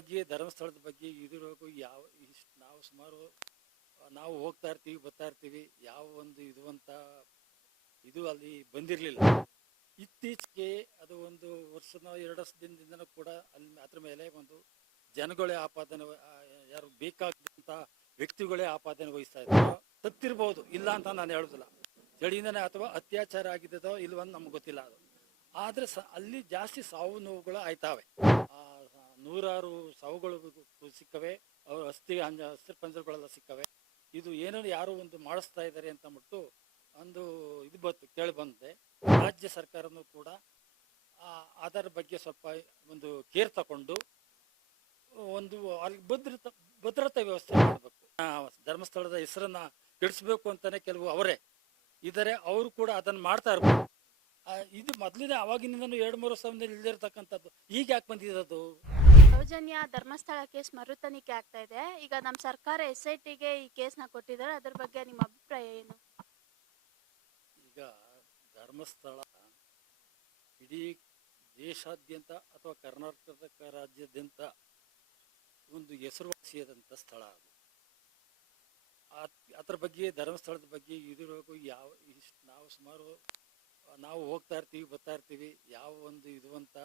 ಬಗ್ಗೆ ಧರ್ಮಸ್ಥಳದ ಬಗ್ಗೆ ಇದುವರೆಗೂ ಯಾವ ನಾವು ಸುಮಾರು ನಾವು ಹೋಗ್ತಾ ಇರ್ತೀವಿ ಬರ್ತಾ ಇರ್ತೀವಿ, ಯಾವ ಒಂದು ಇದು ಅಂತ ಇದು ಅಲ್ಲಿ ಬಂದಿರಲಿಲ್ಲ. ಇತ್ತೀಚೆಗೆ ಅದು ಒಂದು ವರ್ಷನೋ 2 ವರ್ಷದಿಂದನೂ ಕೂಡ ಅಲ್ಲಿ ಅದ್ರ ಮೇಲೆ ಒಂದು ಜನಗಳೇ ಆಪಾದನೆ ಯಾರು ಬೇಕಾದಂಥ ವ್ಯಕ್ತಿಗಳೇ ಆಪಾದನೆ ವಹಿಸ್ತಾ ಇದ್ದಾರೋ. ಸತ್ತಿರ್ಬೋದು, ಇಲ್ಲ ಅಂತ ನಾನು ಹೇಳೋದಿಲ್ಲ, ಚಳಿಯಿಂದನೇ ಅಥವಾ ಅತ್ಯಾಚಾರ ಆಗಿದ್ದೋ ಇಲ್ವಂತ ನಮ್ಗೆ ಗೊತ್ತಿಲ್ಲ. ಅದು ಆದರೆ ಅಲ್ಲಿ ಜಾಸ್ತಿ ಸಾವು ನೋವುಗಳು ಆಯ್ತಾವೆ. ನೂರಾರು ಸಾವುಗಳು ಸಿಕ್ಕವೆ, ಅವ್ರ ಅಸ್ಥಿ ಪಂಜರಗಳೆಲ್ಲ ಸಿಕ್ಕವೆ. ಇದು ಏನೋ ಯಾರು ಒಂದು ಮಾಡಿಸ್ತಾ ಇದ್ದಾರೆ ಅಂತ ಅಂದ್ಬಿಟ್ಟು ಒಂದು ಇದು ಕೇಳಿ ಬಂದಿದೆ. ರಾಜ್ಯ ಸರ್ಕಾರನೂ ಕೂಡ ಅದರ ಬಗ್ಗೆ ಸ್ವಲ್ಪ ಒಂದು ಕೇರ್ ತಗೊಂಡು ಒಂದು ಅಲ್ಲಿ ಭದ್ರತಾ ವ್ಯವಸ್ಥೆ ಮಾಡಬೇಕು. ಧರ್ಮಸ್ಥಳದ ಹೆಸರನ್ನ ಕೆಡಿಸ್ಬೇಕು ಅಂತಾನೆ ಕೆಲವು ಅವರೇ ಇದ್ದಾರೆ, ಅವರು ಕೂಡ ಅದನ್ನ ಮಾಡ್ತಾ ಇರ್ಬೋದು. ಇದು ಮೊದಲಿನ ಅವಾಗಿನಿಂದನೂ 2-3 ವರ್ಷದಿಂದ ಇಲ್ದಿರ್ತಕ್ಕಂಥದ್ದು ಈಗ ಯಾಕೆ ಬಂದಿರೋದು? ಸೌಜನ್ಯ ಧರ್ಮಸ್ಥಳ ಕೇಸ್ ಮರು ತನಿಖೆ ಆಗ್ತಾ ಇದೆ. ಈಗ ನಮ್ಮ ಸರ್ಕಾರ SITಗೆ ಈ ಕೇಸ್ನ ಕೊಟ್ಟಿದ್ದಾರೆ, ಅದ್ರ ಬಗ್ಗೆ ನಿಮ್ಮ ಅಭಿಪ್ರಾಯ ಏನು? ಈಗ ಧರ್ಮಸ್ಥಳ ಇಡೀ ದೇಶಾದ್ಯಂತ ಅಥವಾ ಕರ್ನಾಟಕ ರಾಜ್ಯಾದ್ಯಂತ ಒಂದು ಹೆಸರುವಾಸಿಯಾದಂಥ ಸ್ಥಳ. ಅದು ಅದ್ರ ಬಗ್ಗೆ ಧರ್ಮಸ್ಥಳದ ಬಗ್ಗೆ ಇದುವರೆಗೂ ನಾವು ಸುಮಾರು ನಾವು ಹೋಗ್ತಾ ಇರ್ತೀವಿ ಬರ್ತಾ ಇರ್ತೀವಿ, ಯಾವ ಒಂದು ಇದು ಅಂತ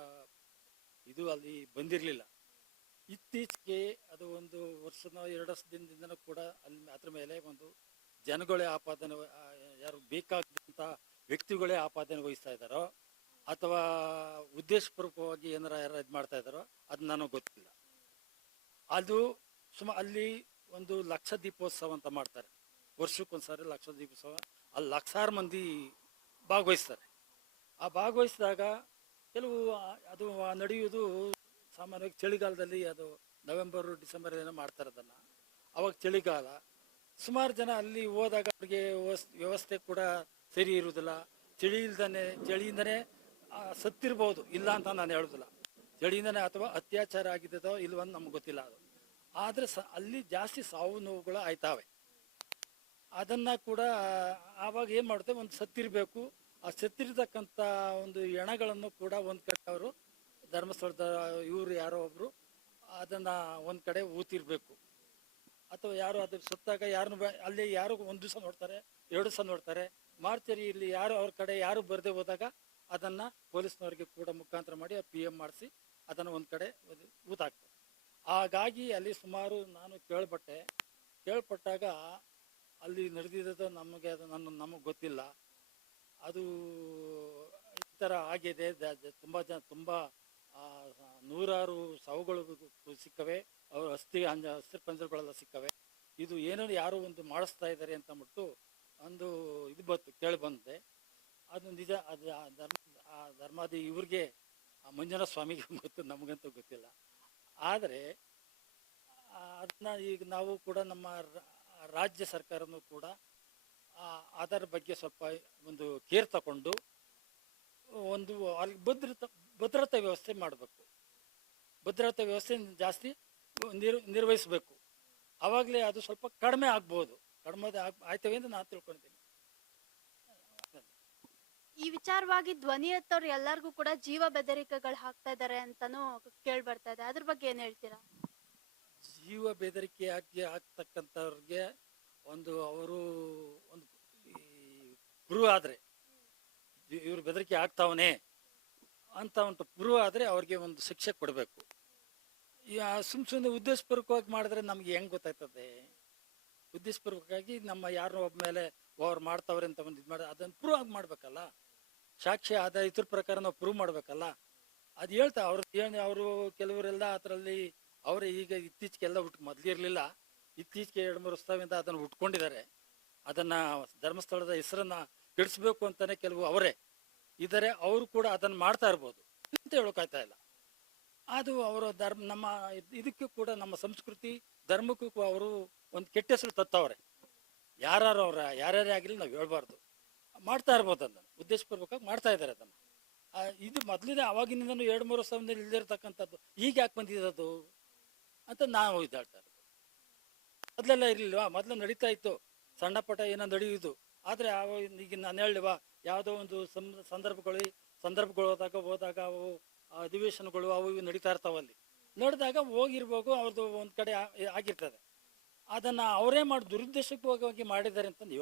ಇದು ಅಲ್ಲಿ ಬಂದಿರಲಿಲ್ಲ. ಇತ್ತೀಚೆಗೆ ಅದು ಒಂದು ವರ್ಷನೋ 2 ವರ್ಷದಿಂದನೂ ಕೂಡ ಅಲ್ಲಿ ಅದ್ರ ಮೇಲೆ ಒಂದು ಜನಗಳೇ ಆಪಾದನೆ ಯಾರು ಬೇಕಾದಂಥ ವ್ಯಕ್ತಿಗಳೇ ಆಪಾದನೆ ವಹಿಸ್ತಾ ಇದ್ದಾರೋ ಅಥವಾ ಉದ್ದೇಶಪೂರ್ವಕವಾಗಿ ಯಾರು ಇದು ಮಾಡ್ತಾ ಇದ್ದಾರೋ ಅದು ನನಗೆ ಗೊತ್ತಿಲ್ಲ. ಅದು ಅಲ್ಲಿ ಒಂದು ಲಕ್ಷ ದೀಪೋತ್ಸವ ಅಂತ ಮಾಡ್ತಾರೆ, ವರ್ಷಕ್ಕೊಂದ್ಸಾರಿ ಲಕ್ಷ ದೀಪೋತ್ಸವ. ಅಲ್ಲಿ ಲಕ್ಷಾರು ಮಂದಿ ಭಾಗವಹಿಸ್ತಾರೆ. ಆ ಭಾಗವಹಿಸಿದಾಗ ಕೆಲವು ಅದು ನಡೆಯುವುದು ಸಾಮಾನ್ಯವಾಗಿ ಚಳಿಗಾಲದಲ್ಲಿ, ಅದು ನವೆಂಬರ್ ಡಿಸೆಂಬರ್ ಏನೋ ಮಾಡ್ತಾರೆ ಅದನ್ನು. ಅವಾಗ ಚಳಿಗಾಲ, ಸುಮಾರು ಜನ ಅಲ್ಲಿ ಹೋದಾಗ ಅವ್ರಿಗೆ ವ್ಯವಸ್ಥೆ ಕೂಡ ಸರಿ ಇರುವುದಿಲ್ಲ. ಚಳಿಯಿಂದನೇ ಸತ್ತಿರ್ಬೋದು, ಇಲ್ಲ ಅಂತ ನಾನು ಹೇಳೋದಿಲ್ಲ, ಚಳಿಯಿಂದನೇ ಅಥವಾ ಅತ್ಯಾಚಾರ ಆಗಿದ್ದೋ ಇಲ್ವಂತ ನಮ್ಗೆ ಗೊತ್ತಿಲ್ಲ. ಅದು ಆದರೆ ಅಲ್ಲಿ ಜಾಸ್ತಿ ಸಾವು ನೋವುಗಳು ಆಯ್ತಾವೆ. ಅದನ್ನ ಕೂಡ ಆವಾಗ ಏನು ಮಾಡುತ್ತೆ, ಒಂದು ಸತ್ತಿರಬೇಕು, ಆ ಸತ್ತಿರ್ತಕ್ಕಂಥ ಒಂದು ಹೆಣಗಳನ್ನು ಕೂಡ ಒಂದು ಕಡೆ ಅವರು ಧರ್ಮಸ್ಥಳದ ಇವರು ಯಾರೋ ಒಬ್ರು ಅದನ್ನ ಒಂದು ಕಡೆ ಊತಿರ್ಬೇಕು. ಅಥವಾ ಯಾರು ಅದ್ರ ಸತ್ತಾಗ ಯಾರನ್ನು ಅಲ್ಲಿ ಯಾರು 1 ದಿವಸ ನೋಡ್ತಾರೆ, 2 ದಿವಸ ನೋಡ್ತಾರೆ. ಮಾರ್ಚರಿ ಇಲ್ಲಿ ಯಾರು ಅವ್ರ ಕಡೆ ಯಾರು ಬರದೆ ಹೋದಾಗ ಅದನ್ನ ಪೊಲೀಸ್ನವ್ರಿಗೆ ಕೂಡ ಮುಖಾಂತರ ಮಾಡಿ PM ಮಾಡಿಸಿ ಅದನ್ನು ಒಂದು ಕಡೆ ಊತಾಕ್ತಾರೆ. ಹಾಗಾಗಿ ಅಲ್ಲಿ ಸುಮಾರು ನಾನು ಕೇಳ್ಪಟ್ಟಾಗ ಅಲ್ಲಿ ನಡೆದಿದ್ದು ನಮಗೆ ನಮಗೆ ಗೊತ್ತಿಲ್ಲ. ಅದು ಈ ಥರ ಆಗಿದೆ. ತುಂಬ ನೂರಾರು ಸಾವುಗಳು ಸಿಕ್ಕವೆ, ಅವ್ರ ಅಸ್ಥಿ ಪಂಜರಗಳೆಲ್ಲ ಸಿಕ್ಕವೆ. ಇದು ಏನೋ ಯಾರು ಒಂದು ಮಾಡಿಸ್ತಾ ಇದ್ದಾರೆ ಅಂತ ಅಂದ್ಬಿಟ್ಟು ಒಂದು ಇದು ಕೇಳಿ ಬಂದಿದೆ. ಅದು ನಿಜ. ಅದು ಧರ್ಮಾದಿ ಇವ್ರಿಗೆ ಮಂಜುನಾಥ ಸ್ವಾಮಿಗೆ ಗೊತ್ತು, ನಮಗಂತೂ ಗೊತ್ತಿಲ್ಲ. ಆದರೆ ಅದನ್ನ ಈಗ ನಾವು ಕೂಡ ನಮ್ಮ ರಾಜ್ಯ ಸರ್ಕಾರನೂ ಕೂಡ ಅದರ ಬಗ್ಗೆ ಸ್ವಲ್ಪ ಒಂದು ಕೇರ್ ತಗೊಂಡು ಒಂದು ಅಲ್ಲಿ ಭದ್ರತಾ ವ್ಯವಸ್ಥೆ ಮಾಡಬೇಕು. ಭದ್ರತಾ ವ್ಯವಸ್ಥೆ ಜಾಸ್ತಿ ನಿರ್ವಹಿಸಬೇಕು. ಆವಾಗಲೇ ಅದು ಸ್ವಲ್ಪ ಕಡಿಮೆ ಆಗ್ಬೋದು. ಕಡಿಮೆ ಆಯ್ತವೆ ಅಂತ ನಾನು ತಿಳ್ಕೊಂಡಿದ್ದೀನಿ. ಈ ವಿಚಾರವಾಗಿ ಧ್ವನಿ ಎತ್ತವ್ರು ಎಲ್ಲರಿಗೂ ಕೂಡ ಜೀವ ಬೆದರಿಕೆಗಳು ಹಾಕ್ತಾ ಇದ್ದಾರೆ ಅಂತಾನು ಕೇಳಿ ಬರ್ತಾ ಇದೆ, ಅದ್ರ ಬಗ್ಗೆ ಏನ್ ಹೇಳ್ತೀರಾ? ಜೀವ ಬೆದರಿಕೆ ಆಗ್ತಕ್ಕಂಥವ್ರಿಗೆ ಒಂದು ಅವರು ಒಂದು ಪ್ರೂವ್ ಆದರೆ, ಇವ್ರು ಬೆದರಿಕೆ ಆಗ್ತಾವನೆ ಅಂತ ಒಂದು ಪ್ರೂವ್ ಆದರೆ ಅವ್ರಿಗೆ ಒಂದು ಶಿಕ್ಷೆ ಕೊಡಬೇಕು. ಸುಮ್ಮನೆ ಉದ್ದೇಶಪೂರ್ವಕವಾಗಿ ಮಾಡಿದ್ರೆ ನಮ್ಗೆ ಹೆಂಗೆ ಗೊತ್ತಾಯ್ತದೆ? ಉದ್ದೇಶಪೂರ್ವಕವಾಗಿ ನಮ್ಮ ಯಾರನ್ನೋ ಒಬ್ಬ ಮೇಲೆ ಅವ್ರು ಮಾಡ್ತಾವ್ರೆ ಅಂತ ಒಂದು ಇದು ಮಾಡಿ ಅದನ್ನು ಪ್ರೂವ್ ಆಗಿ ಮಾಡ್ಬೇಕಲ್ಲ. ಸಾಕ್ಷ್ಯ ಇದ್ರ ಪ್ರಕಾರ ನಾವು ಪ್ರೂವ್ ಮಾಡ್ಬೇಕಲ್ಲ. ಅದು ಅವರು ಕೆಲವರೆಲ್ಲ ಅದರಲ್ಲಿ ಅವರೇ ಈಗ ಇತ್ತೀಚೆಗೆಲ್ಲ ಮೊದಲಿರಲಿಲ್ಲ, ಇತ್ತೀಚೆಗೆ 2-3 ವರ್ಷದಿಂದ ಅದನ್ನು ಉಟ್ಕೊಂಡಿದ್ದಾರೆ. ಅದನ್ನ ಧರ್ಮಸ್ಥಳದ ಹೆಸರನ್ನ ಕೆಡಿಸ್ಬೇಕು ಅಂತಾನೆ ಕೆಲವು ಅವರೇ ಇದ್ದಾರೆ, ಅವರು ಕೂಡ ಅದನ್ನ ಮಾಡ್ತಾ ಇರ್ಬೋದು ಅಂತ ಹೇಳೋಕಾಯ್ತಾ ಇಲ್ಲ. ಅದು ಅವರ ನಮ್ಮ ಇದಕ್ಕೂ ಕೂಡ ನಮ್ಮ ಸಂಸ್ಕೃತಿ ಧರ್ಮಕ್ಕೂ ಅವರು ಒಂದು ಕೆಟ್ಟ ಹೆಸರು ತತ್ತವ್ರೆ. ಯಾರ್ಯಾರೇ ಆಗಿರಲಿ ನಾವು ಹೇಳ್ಬಾರ್ದು, ಮಾಡ್ತಾ ಇರ್ಬೋದು, ಅದನ್ನು ಉದ್ದೇಶಪೂರ್ವಕವಾಗಿ ಮಾಡ್ತಾ ಇದ್ದಾರೆ ಅದನ್ನು. ಇದು ಮೊದಲಿನ ಅವಾಗಿನಿಂದನೂ 2-3 ವರ್ಷದಿಂದ ಇಲ್ದಿರ್ತಕ್ಕಂಥದ್ದು ಈಗ ಯಾಕೆ ಬಂದಿರೋದು ಅಂತ ನಾವು ಇದು ಹೇಳ್ತಾ ಇರೋದು. ಮೊದಲೆಲ್ಲ ಇರಲಿಲ್ವಾ? ಮೊದಲು ನಡೀತಾ ಇತ್ತು, ಸಣ್ಣ ಪುಟ್ಟ ಏನೋ ನಡೆಯುವುದು. ಆದರೆ ಈಗ ನಾನು ಹೇಳಿಲ್ವಾ, ಯಾವುದೋ ಒಂದು ಸಂದರ್ಭಗಳು ಹೋದಾಗ ಅವು ಅಧಿವೇಶನಗಳು ಅವು ಇವು ನಡೀತಾ ಇರ್ತಾವಲ್ಲಿ. ನಡೆದಾಗ ಹೋಗಿರ್ಬೇಕು, ಅವ್ರದ್ದು ಒಂದು ಕಡೆ ಆಗಿರ್ತದೆ. ಅದನ್ನು ಅವರೇ ಮಾಡಿ ದುರುದ್ದೇಶಪೂರ್ವಕವಾಗಿ ಮಾಡಿದ್ದಾರೆ ಅಂತಂದು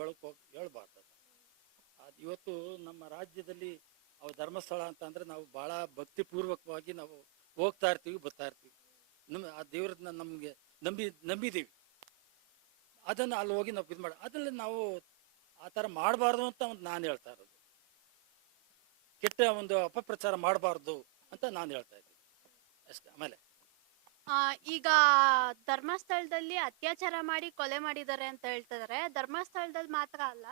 ಹೇಳ್ಬಾರ್ದು. ಅದು ಇವತ್ತು ನಮ್ಮ ರಾಜ್ಯದಲ್ಲಿ ಧರ್ಮಸ್ಥಳ ಅಂತಂದರೆ ನಾವು ಭಾಳ ಭಕ್ತಿಪೂರ್ವಕವಾಗಿ ನಾವು ಹೋಗ್ತಾ ಇರ್ತೀವಿ, ಬರ್ತಾ ಇರ್ತೀವಿ. ಆ ದೇವ್ರನ್ನ ನಮಗೆ ನಂಬಿದ್ದೀವಿ. ಅದನ್ನು ಅಲ್ಲಿ ಹೋಗಿ ನಾವು ಇದು ಮಾಡಿ ಅದರಲ್ಲಿ ನಾವು ಆ ಥರ ಮಾಡಬಾರ್ದು ಅಂತ ಒಂದು ನಾನು ಹೇಳ್ತಾ ಇರೋದು. ಕೆಟ್ಟ ಒಂದು ಅಪಪ್ರಚಾರ ಮಾಡಬಾರ್ದು ಅಂತ ನಾನು ಹೇಳ್ತಾ ಇದ್ದೀನಿ ಅಷ್ಟೇ. ಆಮೇಲೆ ಈಗ ಧರ್ಮಸ್ಥಳದಲ್ಲಿ ಅತ್ಯಾಚಾರ ಮಾಡಿ ಕೊಲೆ ಮಾಡಿದ್ದಾರೆ ಅಂತ ಹೇಳ್ತಿದ್ದಾರೆ. ಧರ್ಮಸ್ಥಳದಲ್ಲಿ ಮಾತ್ರ ಅಲ್ಲ,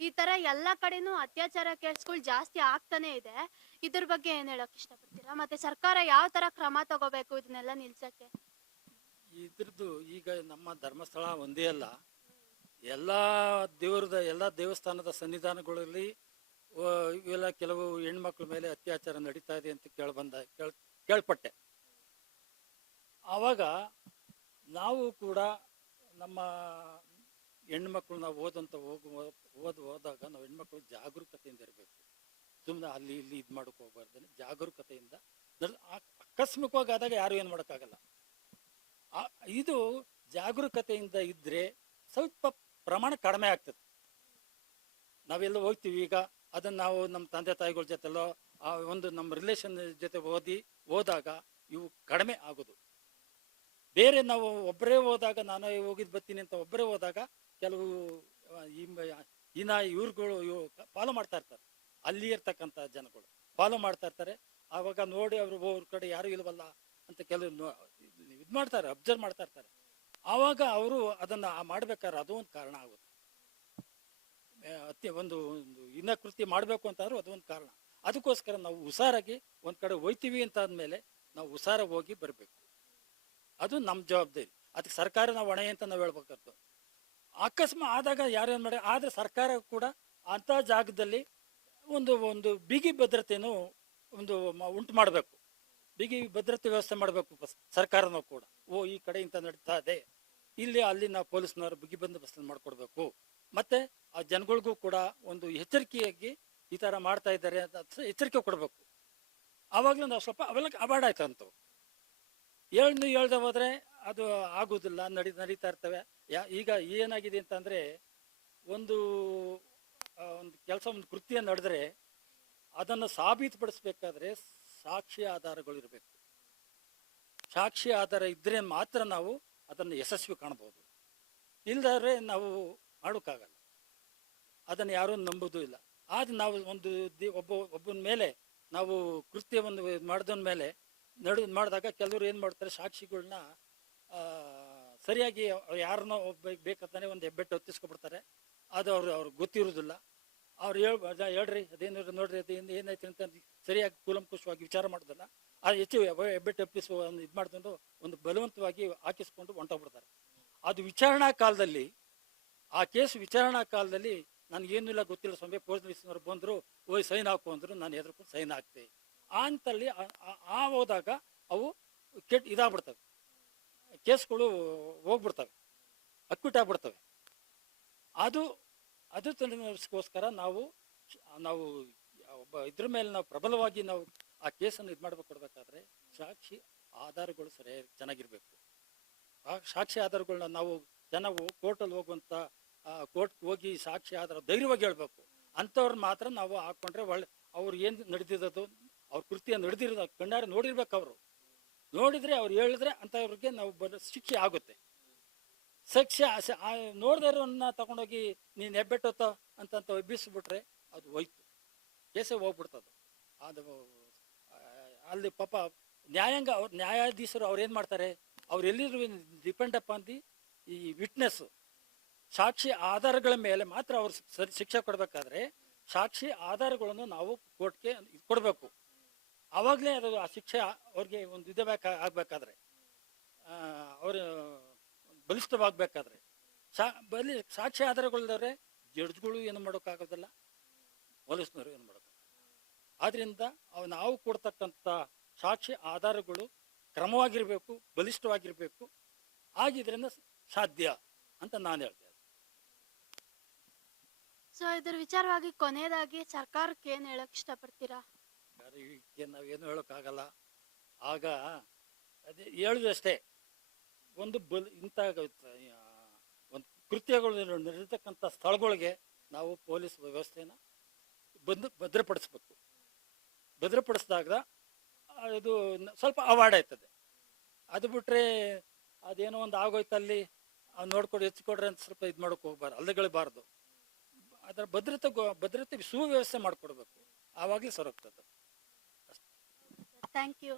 ಈ ತರ ಎಲ್ಲಾ ಕಡೆನೂ ಅತ್ಯಾಚಾರ ಕೇಸ್ಗಳು ಜಾಸ್ತಿ ಆಗ್ತಾನೆ ಇದೆ. ಇದ್ರ ಬಗ್ಗೆ ಏನ್ ಹೇಳಕ್ ಇಷ್ಟಪಡ್ತೀರಾ? ಮತ್ತೆ ಸರ್ಕಾರ ಯಾವ ತರ ಕ್ರಮ ತಗೋಬೇಕು ಇದನ್ನೆಲ್ಲ ನಿಲ್ಸಕ್ಕೆ? ಇದ್ರದ್ದು ಈಗ ನಮ್ಮ ಧರ್ಮಸ್ಥಳ ಒಂದೇ ಅಲ್ಲ, ಎಲ್ಲ ದೇವಸ್ಥಾನದ ಸನ್ನಿಧಾನಗಳಲ್ಲಿ ಇವೆಲ್ಲ ಕೆಲವು ಹೆಣ್ಮಕ್ಳ ಮೇಲೆ ಅತ್ಯಾಚಾರ ನಡೀತಾ ಇದೆ ಅಂತ ಕೇಳ್ಪಟ್ಟೆ. ಆವಾಗ ನಾವು ಕೂಡ ನಮ್ಮ ಹೆಣ್ಮಕ್ಳು ನಾವು ಹೋದಾಗ ನಾವು ಹೆಣ್ಮಕ್ಳು ಜಾಗರೂಕತೆಯಿಂದ ಇರಬೇಕು. ಸುಮ್ಮನೆ ಅಲ್ಲಿ ಇಲ್ಲಿ ಇದು ಮಾಡೋಕೆ ಹೋಗ್ಬಾರ್ದೇನೆ, ಜಾಗರೂಕತೆಯಿಂದ ಆಕಸ್ಮಿಕವಾಗಿ ಆದಾಗ ಯಾರು ಏನು ಮಾಡೋಕ್ಕಾಗಲ್ಲ. ಇದು ಜಾಗರೂಕತೆಯಿಂದ ಇದ್ದರೆ ಸ್ವಲ್ಪ ಪ್ರಮಾಣ ಕಡಿಮೆ ಆಗ್ತದೆ. ನಾವೆಲ್ಲ ಹೋಗ್ತೀವಿ ಈಗ, ಅದನ್ನು ನಾವು ನಮ್ಮ ತಂದೆ ತಾಯಿಗಳ ಜೊತೆಲೋ ಒಂದು ನಮ್ಮ ರಿಲೇಷನ್ ಜೊತೆ ಹೋದಾಗ ಇವು ಕಡಿಮೆ ಆಗೋದು. ಬೇರೆ ನಾವು ಒಬ್ಬರೇ ಹೋದಾಗ, ನಾನು ಹೋಗಿದ್ದು ಬರ್ತೀನಿ ಅಂತ ಒಬ್ಬರೇ ಹೋದಾಗ ಕೆಲವು ಇವ್ರುಗಳು ಫಾಲೋ ಮಾಡ್ತಾ ಇರ್ತಾರೆ, ಅಲ್ಲಿ ಇರ್ತಕ್ಕಂಥ ಜನಗಳು ಫಾಲೋ ಮಾಡ್ತಾ ಇರ್ತಾರೆ. ಆವಾಗ ನೋಡಿ ಅವ್ರ ಕಡೆ ಯಾರು ಇಲ್ವಲ್ಲ ಅಂತ ಕೆಲವು ಇದು ಮಾಡ್ತಾರೆ, ಅಬ್ಸರ್ವ್ ಮಾಡ್ತಾ ಇರ್ತಾರೆ. ಆವಾಗ ಅವರು ಅದನ್ನು ಮಾಡ್ಬೇಕಾದ್ರೆ ಅದು ಒಂದು ಕಾರಣ ಆಗುತ್ತೆ. ಒಂದು ಕೃತ್ಯ ಮಾಡಬೇಕು ಅಂತಾದ್ರೂ ಅದೊಂದು ಕಾರಣ. ಅದಕ್ಕೋಸ್ಕರ ನಾವು ಹುಷಾರಾಗಿ ಒಂದು ಕಡೆ ಹೋಯ್ತೀವಿ ಅಂತ ಆದ್ಮೇಲೆ ನಾವು ಹುಷಾರಾಗಿ ಹೋಗಿ ಬರಬೇಕು. ಅದು ನಮ್ಮ ಜವಾಬ್ದಾರಿ. ಅದಕ್ಕೆ ಸರ್ಕಾರ ನಾವು ಹೊಣೆ ಅಂತ ನಾವು ಹೇಳ್ಬೇಕಾದ್ದು. ಅಕಸ್ಮಾತ್ ಆದಾಗ ಯಾರೇನು ಮಾಡಿ, ಆದರೆ ಸರ್ಕಾರ ಕೂಡ ಅಂಥ ಜಾಗದಲ್ಲಿ ಒಂದು ಬಿಗಿ ಭದ್ರತೆಯನ್ನು ಉಂಟು ಮಾಡಬೇಕು. ಬಿಗಿ ಭದ್ರತೆ ವ್ಯವಸ್ಥೆ ಮಾಡಬೇಕು ಸರ್ಕಾರನೂ ಕೂಡ. ಈ ಕಡೆ ಇಂಥ ನಡೀತಾ ಇದೆ, ಇಲ್ಲಿ ಅಲ್ಲಿ ನಾವು ಪೊಲೀಸ್ನವರು ಬಿಗಿ ಬಂದೋಬಸ್ತ್ ಮಾಡಿಕೊಡ್ಬೇಕು. ಮತ್ತು ಆ ಜನಗಳಿಗೂ ಕೂಡ ಒಂದು ಎಚ್ಚರಿಕೆಯಾಗಿ ಈ ಥರ ಮಾಡ್ತಾ ಇದ್ದಾರೆ ಅಂತ ಎಚ್ಚರಿಕೆ ಕೊಡಬೇಕು. ಆವಾಗಲೂ ನಾವು ಸ್ವಲ್ಪ ಅವೆಲ್ಲ ಅವಾಯ್ಡ್ ಆಯ್ತು ಅಂತವು. ಹೇಳ್ದೆ ಹೋದರೆ ಅದು ಆಗೋದಿಲ್ಲ, ನಡೀತಾ ಇರ್ತವೆ. ಈಗ ಏನಾಗಿದೆ ಅಂತಂದರೆ, ಒಂದು ಕೆಲಸ, ಒಂದು ಕೃತ್ಯ ನಡೆದ್ರೆ ಅದನ್ನು ಸಾಬೀತುಪಡಿಸ್ಬೇಕಾದ್ರೆ ಸಾಕ್ಷಿ ಆಧಾರಗಳು ಇರಬೇಕು. ಸಾಕ್ಷಿ ಆಧಾರ ಇದ್ದರೆ ಮಾತ್ರ ನಾವು ಅದನ್ನು ಯಶಸ್ವಿ ಕಾಣ್ಬೋದು. ಇಲ್ಲದ್ರೆ ನಾವು ಮಾಡೋಕ್ಕಾಗಲ್ಲ. ಅದನ್ನು ಯಾರೂ ನಂಬೋದು ಇಲ್ಲ. ಆದರೆ ನಾವು ಒಬ್ಬನ ಮೇಲೆ ನಾವು ಕೃತ್ಯವನ್ನು ಮಾಡಿದ ಮೇಲೆ ಮಾಡಿದಾಗ ಕೆಲವರು ಏನು ಮಾಡ್ತಾರೆ, ಸಾಕ್ಷಿಗಳನ್ನ ಸರಿಯಾಗಿ ಯಾರನ್ನೋ ಬೇಕಂತಾನೆ ಒಂದು ಹೆಬ್ಬೆಟ್ಟು ಹೊತ್ತಿಸ್ಕೊಬಿಡ್ತಾರೆ. ಅದು ಅವ್ರಿಗೆ ಗೊತ್ತಿರೋದಿಲ್ಲ. ಅವ್ರು ಹೇಳ್ರಿ ಅದೇನು ನೋಡ್ರಿ ಅದೇನು ಏನಾಯ್ತು ಅಂತ ಸರಿಯಾಗಿ ಕೂಲಂಕುಷವಾಗಿ ವಿಚಾರ ಮಾಡೋದಿಲ್ಲ. ಅದು ಹೆಚ್ಚು ಹೆಬ್ಬೆಟ್ಟು ಒಪ್ಪಿಸುವ ಇದು ಮಾಡ್ಕೊಂಡು ಒಂದು ಬಲವಂತವಾಗಿ ಹಾಕಿಸ್ಕೊಂಡು ಹೊಂಟೋಗ್ಬಿಡ್ತಾರೆ. ಅದು ವಿಚಾರಣಾ ಕಾಲದಲ್ಲಿ, ಆ ಕೇಸ್ ವಿಚಾರಣಾ ಕಾಲದಲ್ಲಿ ನನಗೇನು ಇಲ್ಲ ಗೊತ್ತಿಲ್ಲ ಸ್ವಾಮಿ, ಪೊಲೀಸ್ನವ್ರು ಬಂದರು, ಸೈನ್ ಹಾಕು ಅಂದರು, ನಾನು ಎದ್ರಕೊಂಡು ಸೈನ್ ಹಾಕ್ತೆ ಅಂತಲ್ಲಿ ಹೋದಾಗ ಅವು ಇದಾಗ್ಬಿಡ್ತವೆ, ಕೇಸ್ಗಳು ಹೋಗ್ಬಿಡ್ತವೆ, ಅಕ್ವಿಟ್ ಆಗ್ಬಿಡ್ತವೆ. ಅದು ತಲೆಗೋಸ್ಕರ ನಾವು ಒಬ್ಬ ಇದ್ರ ಮೇಲೆ ನಾವು ಪ್ರಬಲವಾಗಿ ನಾವು ಆ ಕೇಸನ್ನು ಇದು ಕೊಡಬೇಕಾದ್ರೆ ಸಾಕ್ಷಿ ಆಧಾರಗಳು ಚೆನ್ನಾಗಿರ್ಬೇಕು. ಆ ಸಾಕ್ಷಿ ಆಧಾರಗಳನ್ನ ನಾವು ಕೋರ್ಟಲ್ಲಿ ಹೋಗುವಂಥ ಕೋರ್ಟ್ಗೆ ಹೋಗಿ ಸಾಕ್ಷಿ ಆಧಾರ ಧೈರ್ಯವಾಗಿ ಹೇಳ್ಬೇಕು. ಅಂಥವ್ರನ್ನ ಮಾತ್ರ ನಾವು ಹಾಕ್ಕೊಂಡ್ರೆ ಅವ್ರು ಏನು ನಡೆದಿರೋದು, ಅವ್ರ ಕೃತ್ಯ ನಡೆದಿರೋದು ಕಣ್ಣಾರೆ ನೋಡಿರ್ಬೇಕು. ಅವರು ನೋಡಿದರೆ ಅವ್ರು ಹೇಳಿದ್ರೆ ಅಂಥವ್ರಿಗೆ ನಾವು ಶಿಕ್ಷೆ ಆಗುತ್ತೆ. ಶಿಕ್ಷೆ ನೋಡ್ದೇ ಇರೋನ್ನ ತಗೊಂಡೋಗಿ ನೀನು ಹೆಬ್ಬೆಟ್ಟೋತ ಅಂತ ಎಬ್ಬಿಸ್ಬಿಟ್ರೆ ಅದು ಹೋಯ್ತು, ಕೇಸೇ ಹೋಗ್ಬಿಡ್ತದೆ. ಅದು ಅಲ್ಲಿ ಪಾಪ ನ್ಯಾಯಾಧೀಶರು ಅವ್ರು ಏನು ಮಾಡ್ತಾರೆ, ಅವ್ರು ಎಲ್ಲಿದ್ರು ಡಿಪೆಂಡ್ ಅಪಾನ್ ಈ ವಿಟ್ನೆಸ್, ಸಾಕ್ಷಿ ಆಧಾರಗಳ ಮೇಲೆ ಮಾತ್ರ ಅವ್ರು ಶಿಕ್ಷೆ ಕೊಡಬೇಕಾದ್ರೆ ಸಾಕ್ಷಿ ಆಧಾರಗಳನ್ನು ನಾವು ಕೋರ್ಟ್ಗೆ ಕೊಡಬೇಕು. ಆವಾಗಲೇ ಅದು ಆ ಶಿಕ್ಷೆ ಅವ್ರಿಗೆ ಒಂದು ಆಗಬೇಕಾದ್ರೆ, ಅವರು ಬಲಿಷ್ಠವಾಗಬೇಕಾದ್ರೆ ಸಾಕ್ಷಿ ಆಧಾರಗಳಿದ್ದಾರೆ. ಜಡ್ಜ್ಗಳು ಏನು ಮಾಡೋಕ್ಕಾಗೋದಿಲ್ಲ, ಪೊಲೀಸ್ನವರು ಏನು ಮಾಡೋಕ್ಕಾಗಲ್ಲ. ಆದ್ದರಿಂದ ನಾವು ಕೊಡ್ತಕ್ಕಂಥ ಸಾಕ್ಷಿ ಆಧಾರಗಳು ಕ್ರಮವಾಗಿರಬೇಕು, ಬಲಿಷ್ಠವಾಗಿರಬೇಕು. ಆಗಿದ್ರಿಂದ ಸಾಧ್ಯ ಅಂತ ನಾನು ಹೇಳ್ತೇನೆ. ಸೊ ಇದ್ರ ವಿಚಾರವಾಗಿ ಕೊನೆಯದಾಗಿ ಸರ್ಕಾರಕ್ಕೆ ಏನು ಹೇಳಕ್ ಇಷ್ಟಪಡ್ತೀರಾ? ನಾವೇನು ಹೇಳೋಕ್ಕಾಗಲ್ಲ. ಆಗ ಅದೇ ಹೇಳುದಷ್ಟೇ, ಒಂದು ಇಂಥ ಒಂದು ಕೃತ್ಯಗಳು ನಡೆತಕ್ಕಂಥ ಸ್ಥಳಗಳಿಗೆ ನಾವು ಪೊಲೀಸ್ ವ್ಯವಸ್ಥೆನ ಭದ್ರಪಡಿಸ್ಬೇಕು. ಭದ್ರಪಡಿಸಿದಾಗ ಇದು ಸ್ವಲ್ಪ ಅವಾರ್ಡ್ ಆಯ್ತದೆ. ಅದು ಬಿಟ್ಟರೆ ಅದೇನೋ ಒಂದು ಆಗೋಯ್ತಲ್ಲಿ ನೋಡ್ಕೊಡು ಹೆಚ್ಚಿಕೊಡ್ರಿ ಅಂತ ಸ್ವಲ್ಪ ಇದು ಮಾಡೋಕೆ ಹೋಗ್ಬಾರ್ದು, ಅಲ್ಲಗಳಿಬಾರ್ದು. ಅದರ ಭದ್ರತೆ ಸುವ್ಯವಸ್ಥೆ ಮಾಡಿಕೊಡ್ಬೇಕು, ಆವಾಗಲೇ ಸರೋಗ್ತದೆ. Thank you.